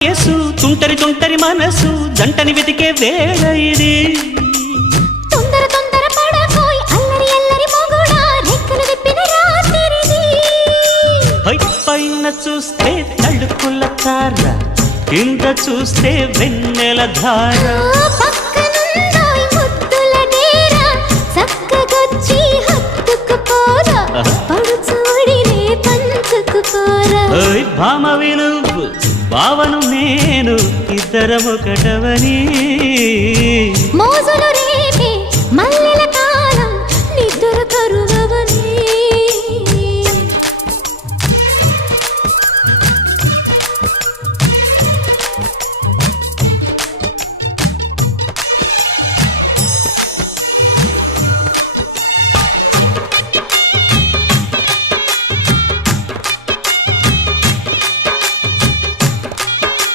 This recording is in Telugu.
యేసు తుంటరి తుంటరి మనసు జంటని వెతికే వేళ ఇది తొందర తొందర పడకోయ్ అల్లరి అల్లరి మొగుడా రెక్కలు విప్పిన రాత్రిది పైన చూస్తే తడుకుల తార కింద చూస్తే వెన్నెల ధార పక్కనుందోయ్ ముద్దుల డేరా చక్కగొచ్చి హత్తుకుపోరా పడుచోడినే పంచుకుపోరా ఓయ్ భామవి నువ్వు భావను నేను ఇద్దరమొకటవని మోజులు